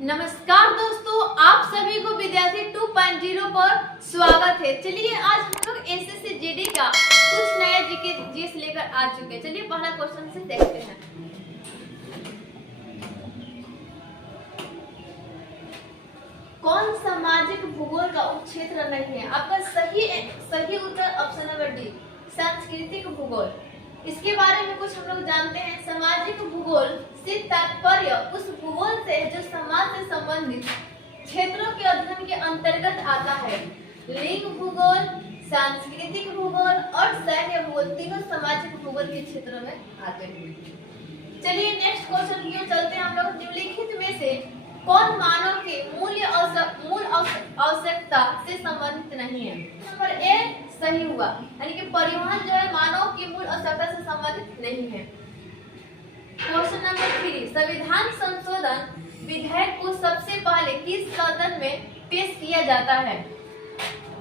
नमस्कार दोस्तों, आप सभी को विद्यार्थी 2.0 पर स्वागत है। चलिए आज हम लोग एसएससी जीडी का कुछ नया जीएस लेकर आ चुके हैं। चलिए पहला क्वेश्चन से देखते हैं। कौन सामाजिक भूगोल का उपक्षेत्र नहीं है? आपका सही उत्तर ऑप्शन नंबर डी, सांस्कृतिक भूगोल। इसके बारे में कुछ हम लोग जानते हैं। सामाजिक भूगोल से तात्पर्य उस भूगोल से जो समाज से संबंधित क्षेत्रों के अध्ययन के अंतर्गत आता है। लिंग भूगोल, सांस्कृतिक भूगोल और सैन्य भूगोल तीनों सामाजिक भूगोल के क्षेत्र में आते हैं। चलिए नेक्स्ट क्वेश्चन की ओर चलते हैं। हम लोग निम्नलिखित में से कौन मानव के मूल आवश्यकता से संबंधित नहीं है? नंबर ए सही हुआ, यानी कि परिवहन जो है मानव की मूल आवश्यकता से संबंधित नहीं है। क्वेश्चन नंबर 3, संविधान संशोधन विधेयक को सबसे पहले किस सदन में पेश किया जाता है?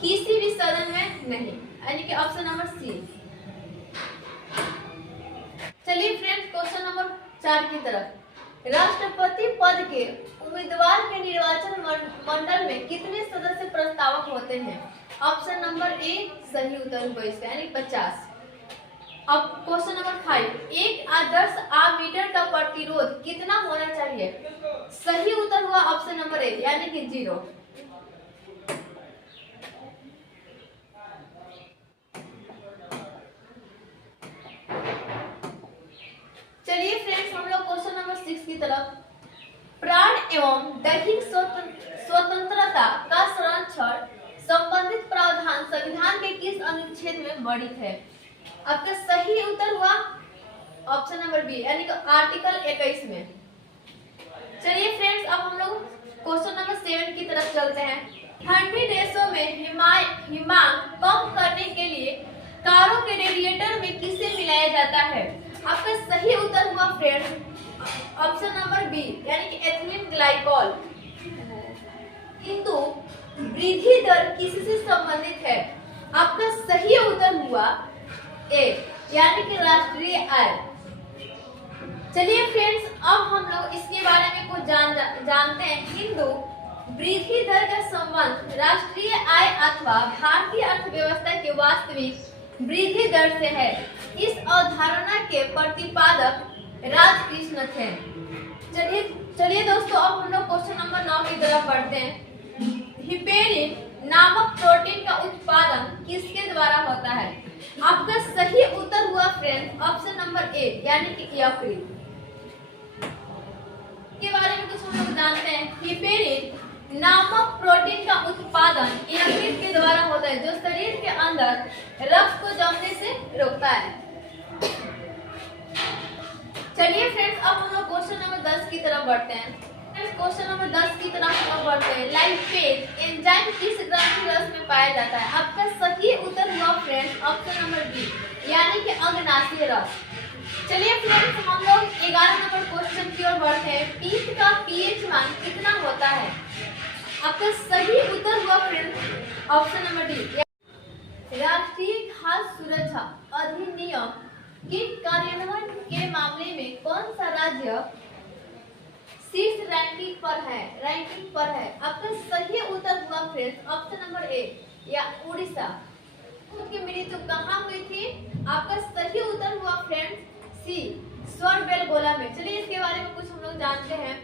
किसी भी सदन में नहीं, यानी कि ऑप्शन नंबर सी। चलिए फ्रेंड्स क्वेश्चन नंबर 4 की तरफ। राष्ट्रपति पद के उम्मीदवार के निर्वाचन मंडल में कितने सदस्य प्रस्तावक होते हैं? ऑप्शन नंबर ए सही उत्तर होगा इसका, यानी 50। अब क्वेश्चन नंबर 5, एक आदर्श आममीटर का प्रतिरोध कितना होना चाहिए? सही उत्तर हुआ ऑप्शन नंबर ए, यानी कि 0। चलिए फ्रेंड्स हम लोग क्वेश्चन नंबर 6 की तरफ। प्राण एवं दैहिक स्वतंत्रता का संरक्षण संबंधित प्रावधान संविधान के किस अनुच्छेद में वर्णित है? आपका सही उत्तर हुआ ऑप्शन नंबर बी, यानी कि आर्टिकल 21 में। चलिए फ्रेंड्स अब हम लोग क्वेश्चन नंबर 7 की तरफ चलते हैं। ठंडी देशों में हिमांक कम करने के लिए कारों के रेडिएटर में किसे मिलाया जाता है? आपका सही उत्तर हुआ फ्रेंड्स ऑप्शन नंबर बी, यानी कि एथिलीन ग्लाइकॉल। किंतु वृद्धि दर किससे संबंधित है? आपका सही उत्तर हुआ ए, यानी कि राष्ट्रीय आय। चलिए फ्रेंड्स अब हम लोग इसके बारे में कुछ जानते हैं। किंतु वृद्धि दर का संबंध राष्ट्रीय आय अथवा भारतीय अर्थव्यवस्था के वास्तविक वृद्धि दर से है। इस अवधारणा के प्रतिपादक राजकृष्ण थे। चलिए दोस्तों अब हम लोग क्वेश्चन नंबर 9 की तरफ बढ़ते हैं। हिपेरिन नामक प्रोटीन का उत्पादन किसके द्वारा होता है? आपका सही उत्तर हुआ फ्रेंड्स ऑप्शन नंबर ए, यानी कि यकृत। के बारे में कुछ हम लोग जानते हैं। हिपेरिन नामक प्रोटीन का उत्पादन यकृत के द्वारा होता है, जो शरीर के अंदर रक्त को जमने से रोकता है। चलिए फ्रेंड्स अब हम लोग क्वेश्चन नंबर 10 की तरफ बढ़ते हैं। क्वेश्चन नंबर 10 की तरफ हम लोग बढ़ते हैं। लाइपेज एंजाइम किस ग्रंथि रस में पाया जाता है? आपका सही उत्तर हुआ फ्रेंड्स ऑप्शन नंबर बी, यानी कि अग्नाशय रस। चलिए फ्रेंड्स हम लोग 11 नंबर क्वेश्चन की ओर बढ़ते हैं। पीत का पीएच मान कितना होता है? आपका सही उत्तर हुआ फ्रेंड्स ऑप्शन नंबर डी। राष्ट्रीय खाद्य सुरक्षा अधिनियम के कार्यान्वयन के मामले में कौन सा राज्य शीर्ष रैंकिंग पर है? आपका सही उत्तर हुआ फ्रेंड्स ऑप्शन नंबर ए, या उड़ीसा। उनकी मृत्यु कहाँ हुई थी? आपका सही उत्तर हुआ फ्रेंड्स सी, स्वरबेलगोला में। चलिए इसके बारे में कुछ हम लोग जानते हैं।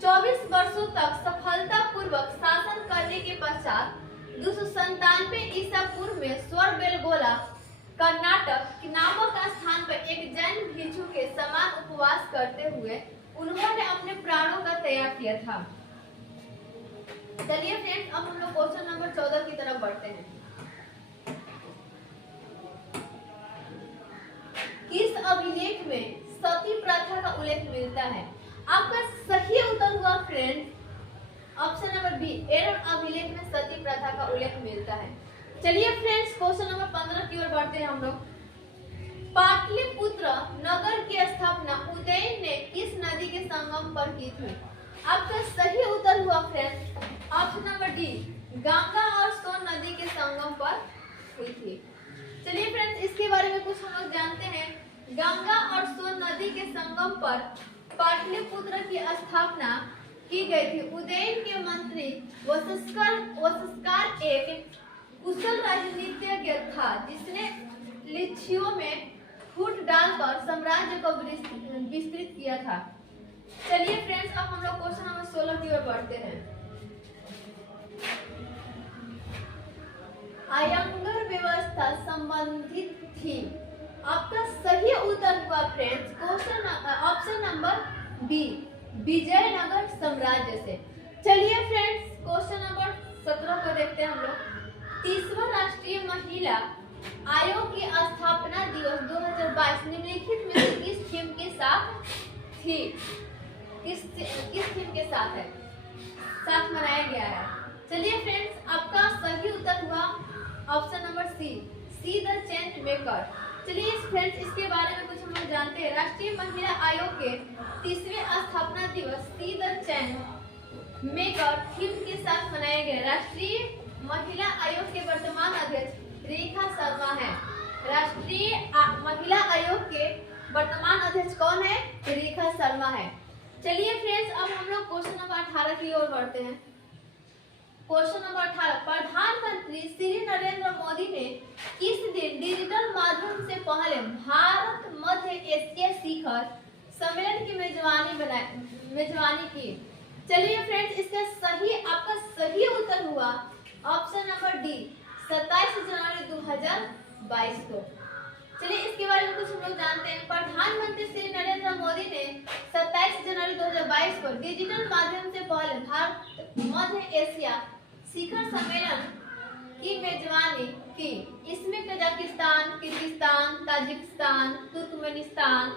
24 वर्षों तक सफलतापूर्वक शासन करने के पश्चात 297 ईसा पूर्व में स्वरबेलगोला कर्नाटक नामक स्थान पर एक जैन भिक्षु के समान उपवास करते हुए उन्होंने अपने प्राणों का त्याग किया था। चलिए फ्रेंड्स अब हम लोग क्वेश्चन नंबर 14 की तरफ बढ़ते हैं। किस अभिलेख में सती प्रथा का उल्लेख मिलता है? आपका सही उत्तर हुआ फ्रेंड्स ऑप्शन नंबर बी, एरन अभिलेख में सती प्रथा का उल्लेख मिलता है। चलिए फ्रेंड्स क्वेश्चन नंबर 15 की ओर बढ़ते हैं हम लोग। पाटलिपुत्र नगर की स्थापना उदयन ने किस नदी के संगम पर की थी? आपका सही उत्तर हुआ friends option number D, Ganga और सोन नदी के संगम पर हुई थी। चलिए फ्रेंड्स इसके बारे में कुछ हम लोग जानते हैं। गंगा और सोन नदी के संगम पर पाटलिपुत्र की स्थापना की गई थी। उदयन के मंत्री वसस्कार एक कुशल राजनीतिज्ञ था जिसने लिच्छियों में फूट डालकर साम्राज्य को विस्तृत किया था। चलिए फ्रेंड्स, अब हम लोग क्वेश्चन नंबर 16 की ओर बढ़ते हैं। आयंगर व्यवस्था संबंधित थी। आपका सही उत्तर हुआ friends question option number B, Vijayanagar साम्राज्य से। चलिए फ्रेंड्स, क्वेश्चन नंबर 17 को देखते हैं हम लोग। 30वां राष्ट्रीय महिला आयोग की स्थापना दिवस 2022 निम्नलिखित में से किस थीम के साथ थी? किस थीम के साथ मनाया गया है? चलिए फ्रेंड्स, आपका सही उत्तर हुआ option number see the change maker. चलिए फ्रेंड्स, इसके बारे में कुछ हम लोग जानते हैं। राष्ट्रीय महिला आयोग के 30वें स्थापना दिवस see the change maker theme के साथ मनाया गया। राष्ट्रीय महिला आयोग के वर्तमान अध्यक्ष रेखा शर्मा है। राष्ट्रीय महिला आयोग के वर्तमान अध्यक्ष कौन है? रेखा शर्मा है। चलिए फ्रेंड्स, अब हम लोग क्वेश्चन नंबर 18 की ओर बढ़ते हैं। क्वेश्चन नंबर 18, प्रधानमंत्री श्री नरेंद्र मोदी ने किस दिन डिजिटल माध्यम से पहले भारत मध्य एशिया शिखर सम्मेलन की मेजबानी की? चलिए फ्रेंड्स, इसका आपका सही उत्तर हुआ ऑप्शन नंबर डी, 27 जनवरी 2022 को। चलिए इसके बारे में कुछ हम लोग जानते हैं। प्रधानमंत्री श्री नरेंद्र मोदी ने 27 जनवरी 2022 को डिजिटल माध्यम से पहले भारत मध्य एशिया शिखर सम्मेलन की मेजबानी की। इसमें कजाकिस्तान, किर्गिस्तान, ताजिकिस्तान, तुर्कमेनिस्तान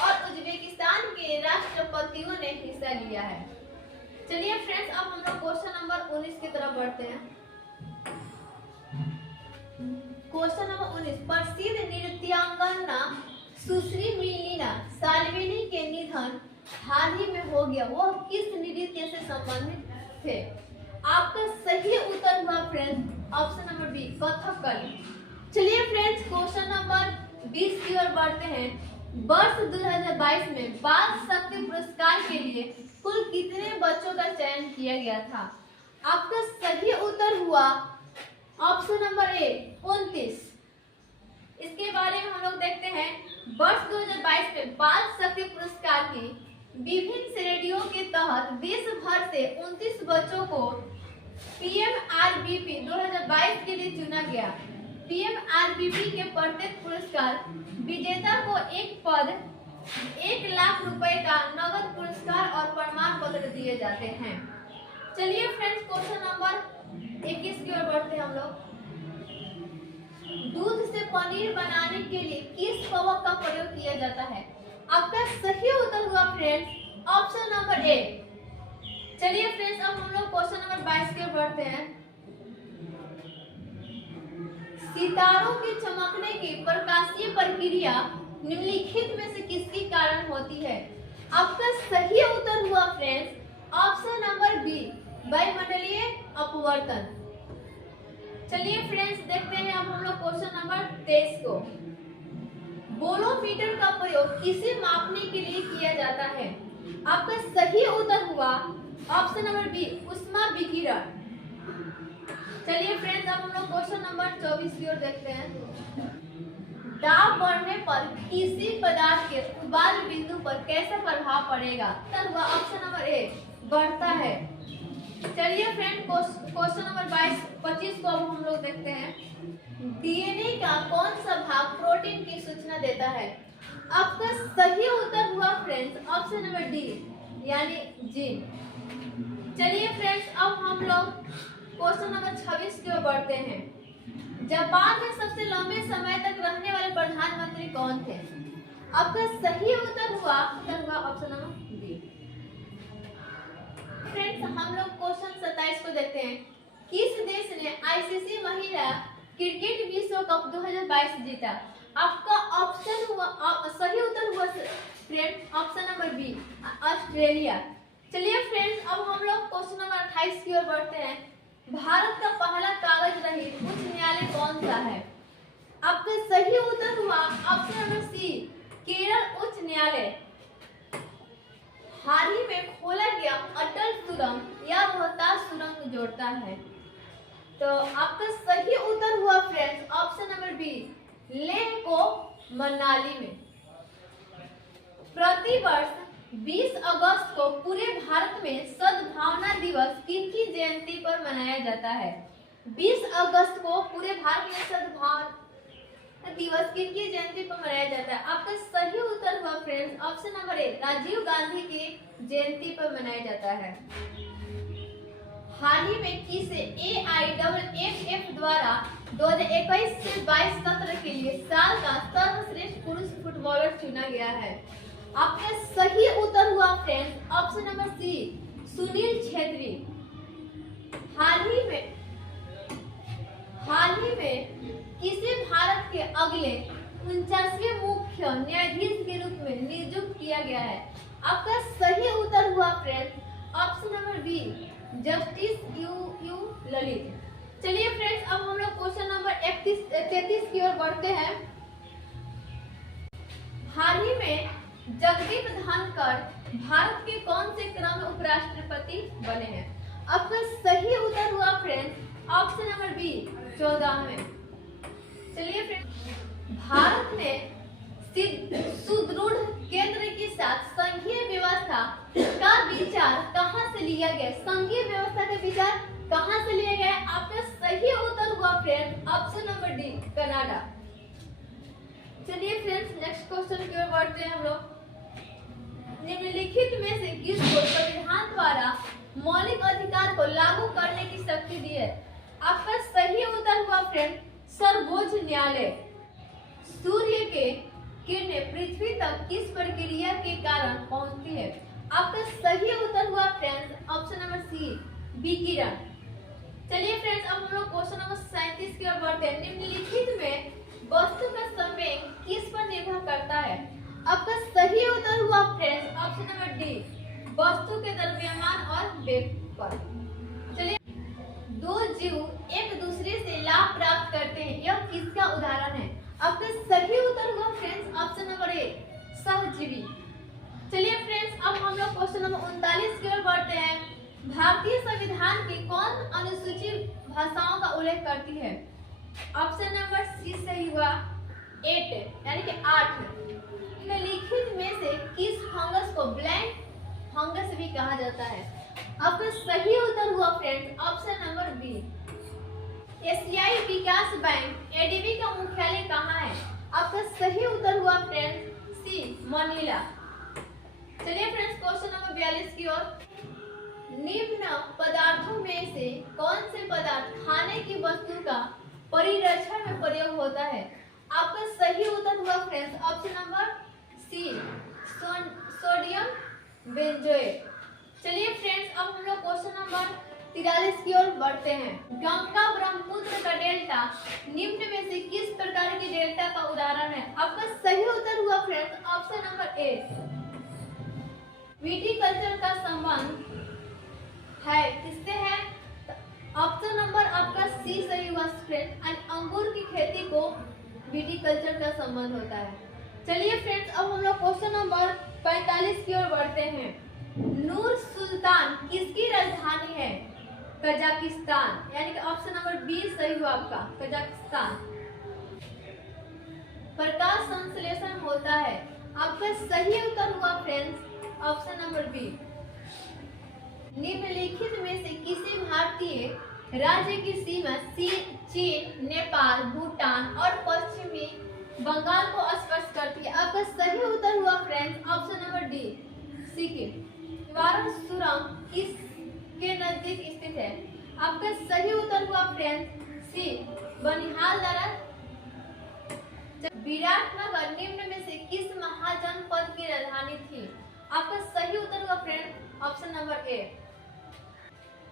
और उज्बेकिस्तान के राष्ट्रपतियों ने हिस्सा लिया है। चलिए फ्रेंड्स, अब हम लोग क्वेश्चन नंबर 19 की तरफ बढ़ते हैं। क्वेश्चन नंबर 19, प्रसिद्ध नृत्यांगना सुश्री मिलिना साल्विनी के निधन हाल ही में हो गया। वह किस नृत्य से संबंधित थे? आपका सही उत्तर हुआ friends option number B, Kathakali. चलिए फ्रेंड्स, क्वेश्चन नंबर 20 की ओर बढ़ते हैं। वर्ष 2022 में बाल शक्ति पुरस्कार के लिए कुल कितने बच्चों का चयन किया गया था? आपका सही उत्तर हुआ ऑप्शन नंबर ए, 29। इसके बारे में हम लोग देखते हैं। वर्ष 2022 में बाल शक्ति पुरस्कार की विभिन्न श्रेणियों के तहत देश भर से 29 बच्चों को पीएमआरबीपी 2022 के लिए चुना गया। पीएमआरबीपी के प्रत्येक पुरस्कार विजेता को एक पद, 1 लाख रुपए का नगद पुरस्कार और प्रमाण पत्र दिए जाते हैं। चलिए फ्रेंड्स, क्वेश्चन नंबर 21 की ओर बढ़ते हैं हम लोग। दूध से पनीर बनाने के लिए किस कवक का प्रयोग किया जाता है? आपका सही उत्तर हुआ फ्रेंड्स ऑप्शन नंबर ए। चलिए फ्रेंड्स, अब हम लोग क्वेश्चन नंबर 22 की ओर बढ़ते हैं। सितारों के चमकने की प्रकाशीय प्रक्रिया निम्नलिखित में से किसके कारण होती है? आपका सही उत्तर हुआ फ्रेंड्स ऑप्शन नंबर बी, वायुमंडलीय अपवर्तन। चलिए फ्रेंड्स, देखते हैं अब हम लोग क्वेश्चन नंबर 23 को। बोलोमीटर का प्रयोग किसे मापने के लिए किया जाता है? आपका सही उत्तर हुआ ऑप्शन नंबर बी, ऊष्मा विकिरण। चलिए फ्रेंड्स, अब हम लोग क्वेश्चन नंबर 24 की ओर देखते हैं। दाब बढ़ने पर किसी पदार्थ के उबाल बिंदु पर कैसा प्रभाव पड़ेगा? उत्तर हुआ ऑप्शन नंबर ए, बढ़ता है। चलिए फ्रेंड, क्वेश्चन नंबर 25 को अब हम लोग देखते हैं। डीएनए का कौन सा भाग प्रोटीन की सूचना देता है? आपका सही उत्तर हुआ फ्रेंड्स ऑप्शन नंबर डी, यानी जीन। चलिए फ्रेंड्स, अब हम लोग क्वेश्चन नंबर 26 की ओर बढ़ते हैं। जापान में सबसे लंबे समय तक रहने वाले प्रधानमंत्री कौन थे? आपका सही उत्तर हुआ ऑप्शन नंबर डी। फ्रेंड्स, हम लोग क्वेश्चन 27 को देखते हैं। किस देश ने आईसीसी महिला क्रिकेट विश्व कप 2022 जीता? आपका ऑप्शन हुआ सही उत्तर हुआ friends option number B, Australia. चलिए फ्रेंड्स, अब हम लोग क्वेश्चन नंबर 28 की ओर बढ़ते हैं। भारत का पहला कागज रहित उच्च न्यायालय कौन सा है? आपका सही उत्तर हुआ ऑप्शन नंबर सी, केरल उच्च न्यायालय। हाल ही में खोला गया अटल सुरंग या रोहतास सुरंग जोड़ता है? तो आपका सही उत्तर हुआ friends option number B, Leh को मनाली में। प्रतिवर्ष 20 अगस्त को पूरे भारत में सद्भावना दिवस किसकी जयंती पर मनाया जाता है? 20 अगस्त को पूरे भारत में सद्भावना दिवस किसकी जयंती पर मनाया जाता है? आपका सही उत्तर हुआ friends option number A, Rajiv Gandhi की जयंती पर मनाया जाता है। हाल ही में किसे AIFF द्वारा 2021 से 22 सत्र के लिए साल का सर्वश्रेष्ठ पुरुष फुटबॉलर चुना गया है? आपका सही उत्तर हुआ friends option number C, Sunil Chhetri. हाल ही में किसे भारत के अगले 49वें मुख्य न्यायाधीश के रूप में नियुक्त किया गया है? आपका सही उत्तर हुआ friends option number B, justice U Lalit. चलिए फ्रेंड्स अब हम लोग क्वेश्चन नंबर 33 की ओर बढ़ते हैं। हाल ही में जगदीप धनखड़ भारत के कौन से क्रम में उपराष्ट्रपति बने हैं? आपका सही उत्तर हुआ फ्रेंड्स ऑप्शन नंबर बी, 14वें। चलिए फ्रेंड्स, भारत में सुदृढ़ केंद्र के साथ संघीय व्यवस्था का विचार कहां से लिया गया? संघीय व्यवस्था का विचार कहां से लिया गया? आपका सही उत्तर हुआ friends option number D, Canada. चलिए फ्रेंड्स नेक्स्ट क्वेश्चन की ओर बढ़ते हैं हम लोग। निम्नलिखित में से किसको संविधान द्वारा मौलिक अधिकार को लागू करने की शक्ति दी है? आपका सही उत्तर हुआ फ्रेंड सर्वोच्च न्यायालय। सूर्य के किरणें पृथ्वी तक किस प्रक्रिया के कारण पहुंचती है? आपका सही उत्तर हुआ फ्रेंड्स ऑप्शन नंबर सी, विकिरण। चलिए फ्रेंड्स अब हम लोग क्वेश्चन नंबर 37 की ओर बढ़ते हैं। निम्नलिखित में वस्तु का संवेग किस पर निर्भर करता है? आपका सही उत्तर हुआ फ्रेंड्स ऑप्शन नंबर डी, वस्तु के द्रव्यमान और वेग पर। चलिए, दो जीव एक दूसरे से लाभ प्राप्त करते हैं, यह किसका उदाहरण है? आपका सही उत्तर हुआ फ्रेंड्स ऑप्शन नंबर ए, सहजीवी। चलिए फ्रेंड्स अब हम लोग क्वेश्चन नंबर 39 की ओर बढ़ते हैं। भारतीय संविधान की कौन अनुसूचित भाषाओं का उल्लेख करती है? ऑप्शन नंबर सी सही हुआ 8 यानी कि 8। निम्नलिखित में से किस फंगस को ब्लैक फंगस भी कहा जाता है? आपका सही उत्तर हुआ फ्रेंड्स ऑप्शन नंबर बी, एशियाई विकास बैंक एडीबी का मुख्यालय कहाँ है? आपका सही उत्तर हुआ फ्रेंड्स सी, मनीला। चलिए फ्रेंड्स क्वेश्चन नंबर 42 की ओर। निम्न पदार्थों में से कौन से पदार्थ खाने की वस्तु का परिरक्षण में प्रयोग होता है? आपका सही उत्तर हुआ friends option number C, sodium benzoate. चलिए फ्रेंड्स अब हम लोग क्वेश्चन नंबर 43 की ओर बढ़ते हैं। गंगा ब्रह्मपुत्र का डेल्टा निम्न में से किस प्रकार के डेल्टा का उदाहरण है? आपका सही उत्तर हुआ फ्रेंड्स ऑप्शन नंबर ए, विटिकल्चर का संबंध है। किससे है? ऑप्शन नंबर आपका सी सही हुआ फ्रेंड्स, अंगूर की खेती को विटिकल्चर का संबंध होता है। चलिए फ्रेंड्स अब हम लोग क्वेश्चन नंबर 45 की ओर बढ़ते हैं। नूर सुल्तान किसकी राजधानी है? कजाकिस्तान, यानी कि ऑप्शन नंबर बी सही हुआ आपका, कजाकिस्तान। प्रकाश संश्लेषण होता है, आपका सही उत्तर हुआ फ्रेंड्स ऑप्शन नंबर बी। निम्नलिखित में से किसी भारतीय राज्य की सीमा चीन, नेपाल, भूटान और पश्चिमी बंगाल को स्पर्श करती है? आपका सही उत्तर हुआ friends option number D, Sikkim. वारण सुरंग किसके नजदीक स्थित है? आपका सही उत्तर हुआ फ्रेंड्स सी, बनिहाल दर्रा। विराटनगर निम्न में से किस महाजनपद की राजधानी थी? आपका सही उत्तर हुआ फ्रेंड ऑप्शन नंबर ए।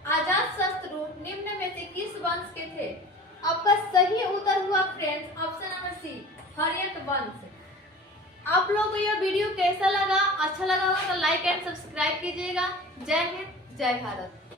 अजातशत्रु निम्न में से किस वंश के थे? आपका सही उत्तर हुआ friends option number C, Haryanka वंश। आप लोगों को यह वीडियो कैसा लगा? अच्छा लगा होगा तो लाइक एंड सब्सक्राइब कीजिएगा। जय हिंद, जय भारत।